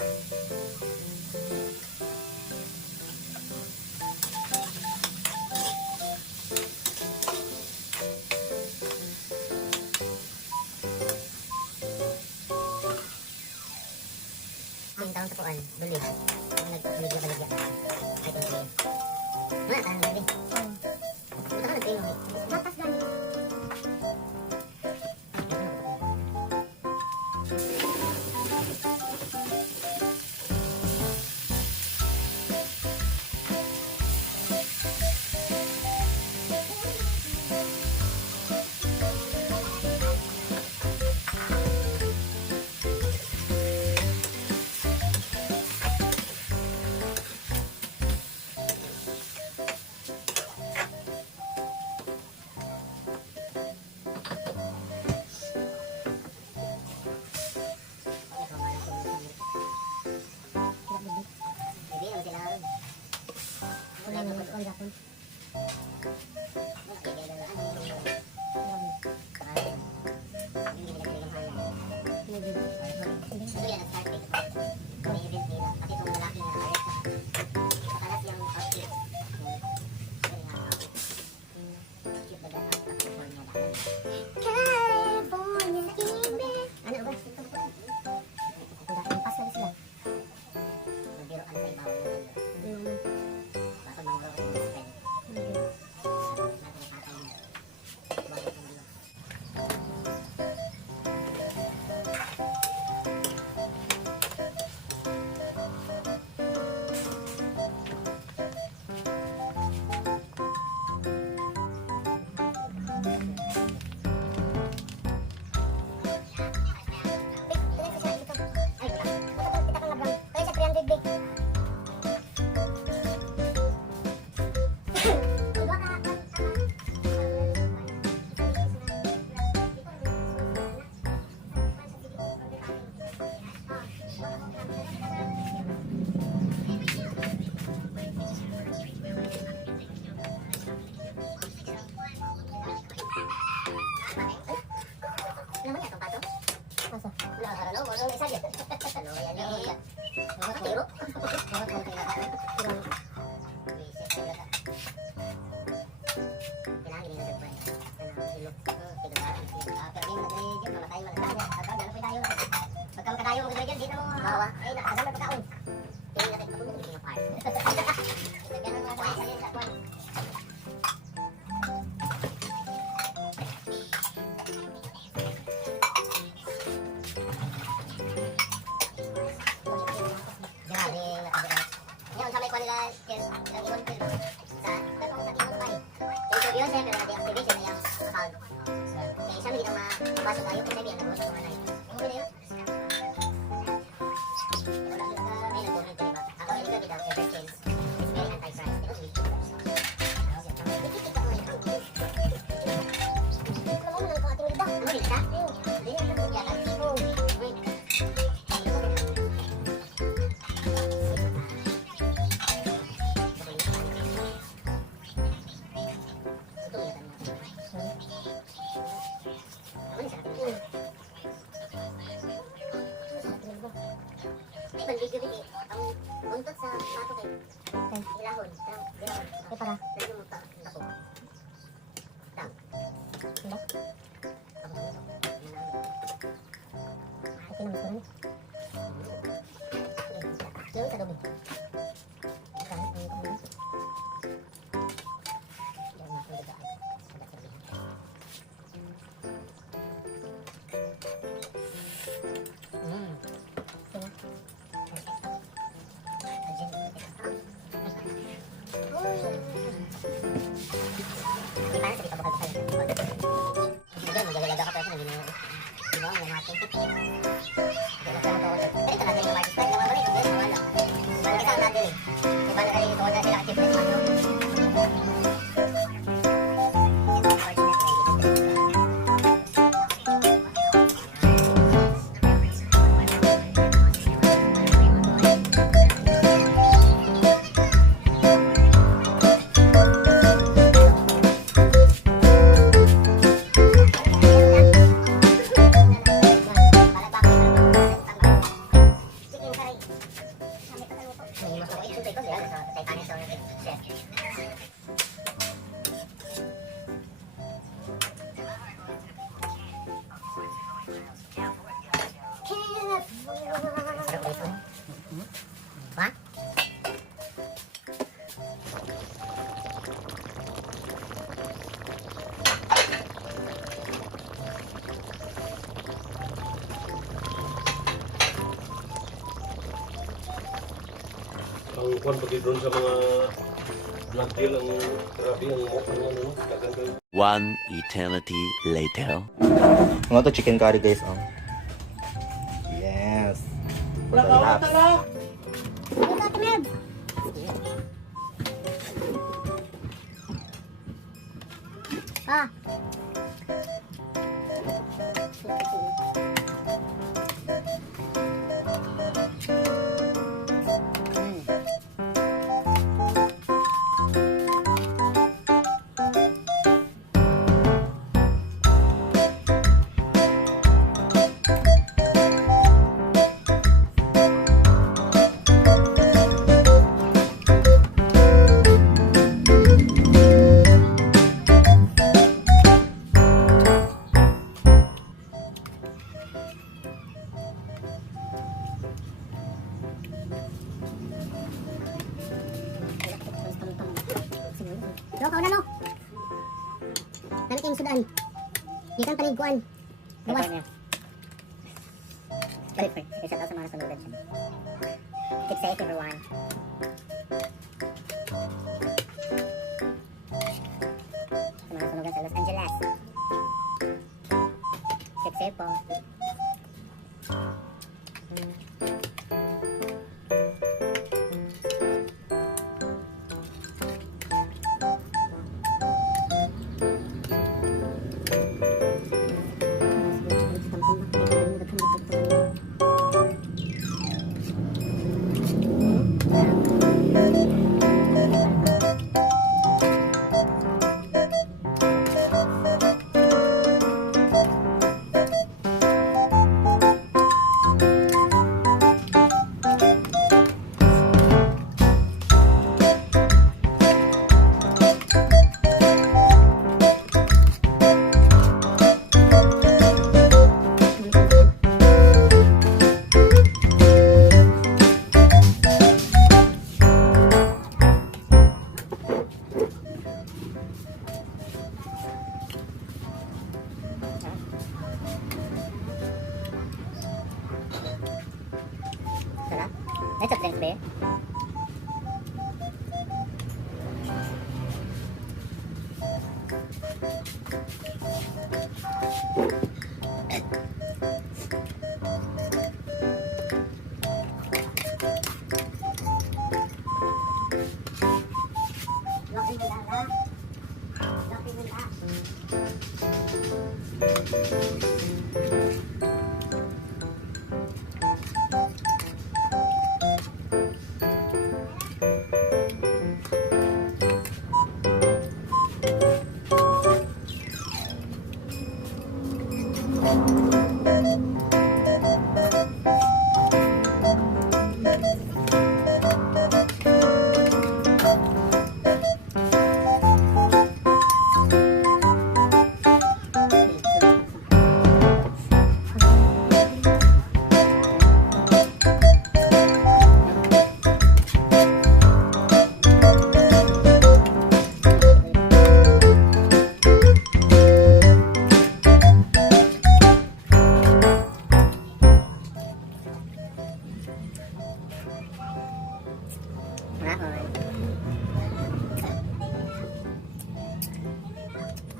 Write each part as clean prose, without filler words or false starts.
Yung taong tapuan, bulig. Nagbulig na baligya. Ay, ito yun. Wala, tanong gabi. Ito ka nagkain mo. Matas gabi. Hindi mo sa ito ko diyan sa Titanic sa chef. Sarap ito. Ha? Ang kwan pati doon sa mga blood deal ang grabe ang ano, dagan. One eternity later. Mga to chicken curry guys, oh. Yes. For the laps. Ah. Lo, kauna lo. Dami kayong sudan. Di kang paniguan. Gawas. Balik pa. Isa ka sa mga nasunudan siya. Keep safe everyone. Sa mga nasunudan sa Los Angeles. Keep safe po. Sarap. May soft drinks ba yun?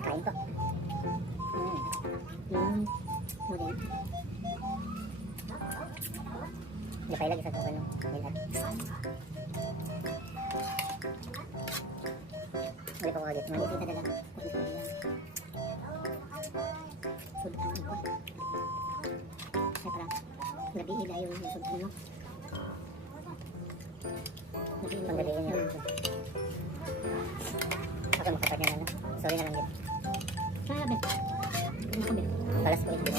Kain ko. Muli. Hindi pa ilagay sa ito, ano? Nilat. Muli ko kagit. Mali kita dalang. Sudan ko. Ay para. Labi ila yung sudan mo. Labi ila. Pagdaliin niya. Ako makapag niya na. Sorry na lang din. Sabi. Balas ko ito.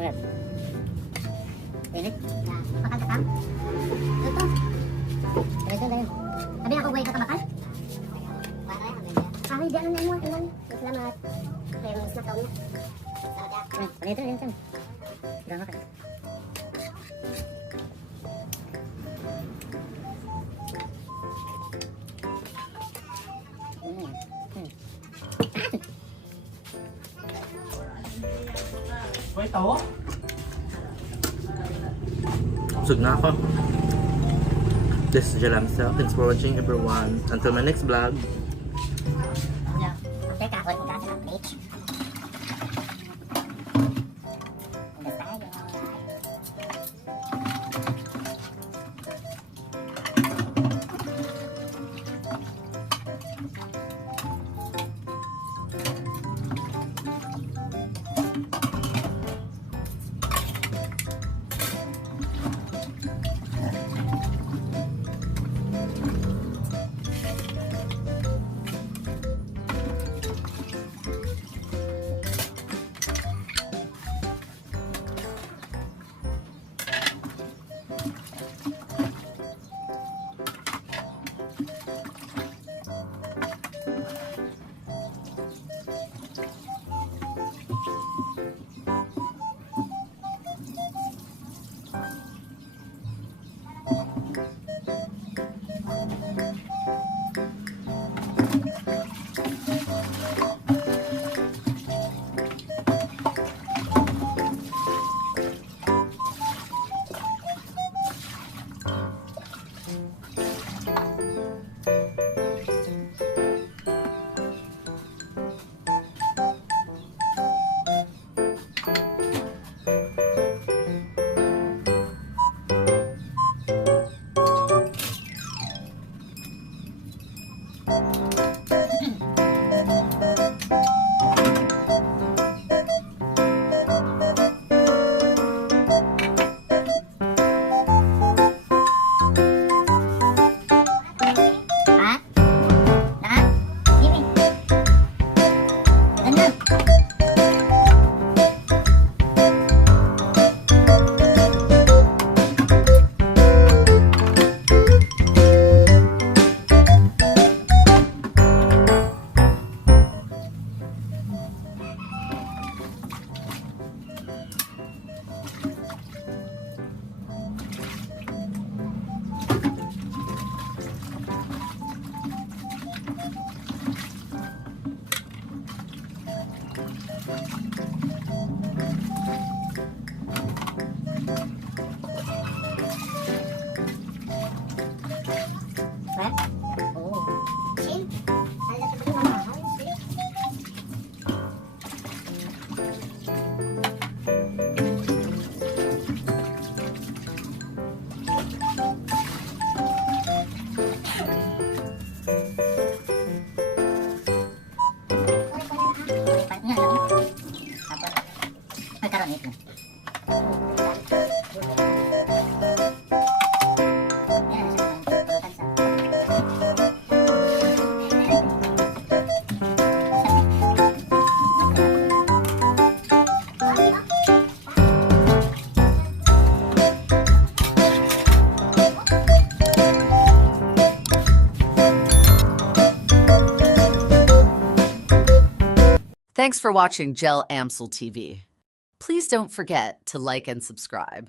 Wala. Init. Bakal ka tam? Luto. Ito na yun. Sabi na ako buhay ka kabakal? Ah, hindi ano na mo. Salamat. Kaya mo snack daw niya. Salamat ya. Ito na yun. Gama ka. Wait, tawo? Busog na ako. This is Jalamsa. Thanks for watching, everyone. Until my next vlog. Teka, ako yung kasi ng plate. Ugas tayo. Thanks for watching Gel Amsel TV. Please don't forget to like and subscribe.